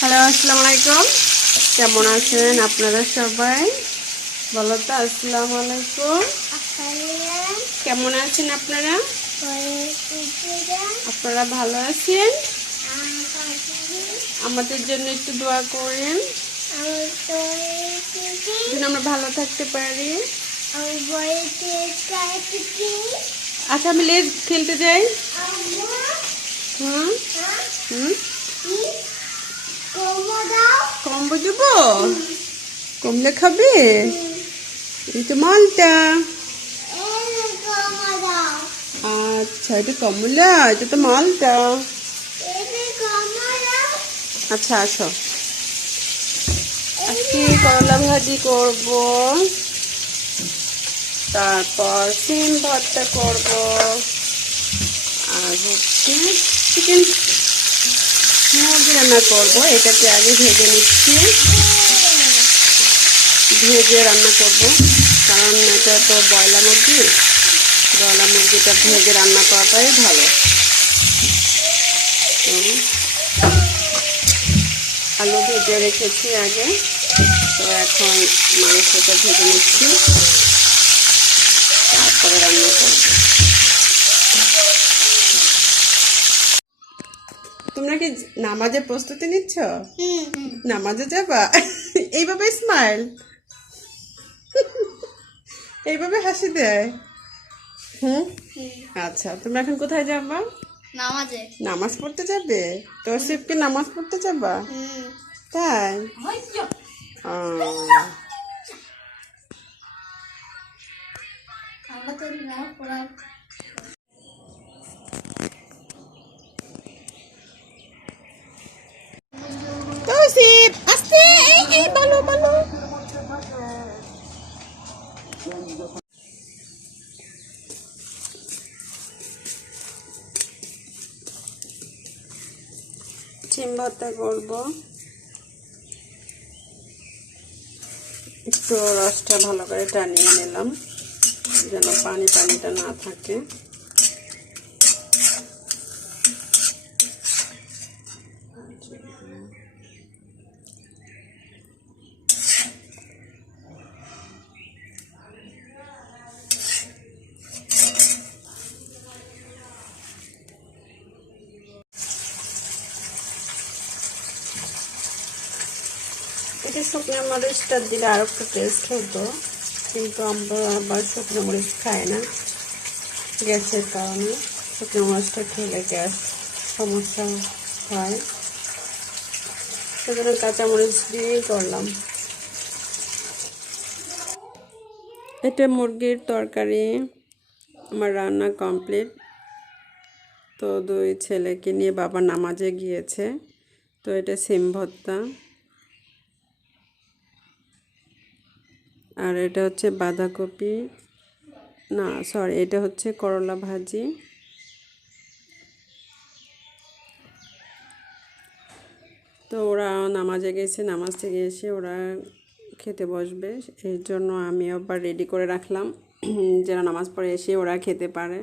Hello, আসসালামু আলাইকুম। কেমন আছেন আপনারা সবাই? বলো তো, আসসালামু আলাইকুম। কেমন আছেন আপনারা? আপনারা ভালো আছেন? আমাদের জন্য একটু দোয়া করেন যেন আমরা ভালো থাকতে পারি। আচ্ছা, আমি লেজ খেলতে যাই। হুম হুম কম্বো দেবো? কমলে খাবে? এই তো মালটা। আচ্ছা, এটা কমলা, এটা তো মালটা। আচ্ছা, আসো। আজকে করলা ভাজি করব, তারপর সিম ভর্তা করব, আর হচ্ছে চিকেন মুরগি রান্না করব। এটাকে আগে ভেজে নিচ্ছি, ভেজে রান্না করব, কারণ এটা তো ব্রয়লার মুরগিটা ভেজে রান্না করাটাই ভালো। আলু ভেজে রেখেছি আগে, তো এখন মাংসটা ভেজে নিচ্ছি, তারপরে রান্না করব। তোমরা কি নামাজের প্রস্তুতি নিচ্ছ? নামাজে যাবা? এইভাবে স্মাইল, এইভাবে হাসি দেয়। আচ্ছা, তোমরা এখন কোথায় যাবা? নামাজে। নামাজ পড়তে যাবে? তৌসিফকে নামাজ পড়তে যাবা? তাই? তৌসিফ, আস্তে, এই বলো বলো। সিম ভর্তা করবো, একটু রসটা ভালো করে টানিয়ে নিলাম যেন পানিটা না থাকে। এটা শুকনো মরিচটা দিলে আর একটু টেস্ট হতো, কিন্তু আমরা আবার শুকনো মরিচ খাই না গ্যাসের কারণে। শুকনো মরিচটা খেলে গ্যাস সমস্যা হয়, সেজন্য কাঁচামরিচ দিয়েই করলাম। এটা মুরগির তরকারি, আমার রান্না কমপ্লিট। তো দুই ছেলেকে নিয়ে বাবা নামাজে গিয়েছে, তো এটা সিম ভর্তা, আর এটা হচ্ছে বাঁধাকপি, না সরি, এটা হচ্ছে করলা ভাজি। তো ওরা নামাজে গেছে, নামাজ থেকে এসে ওরা খেতে বসবে, এই জন্য আমি আবার রেডি করে রাখলাম যেন নামাজ পড়ে এসে ওরা খেতে পারে।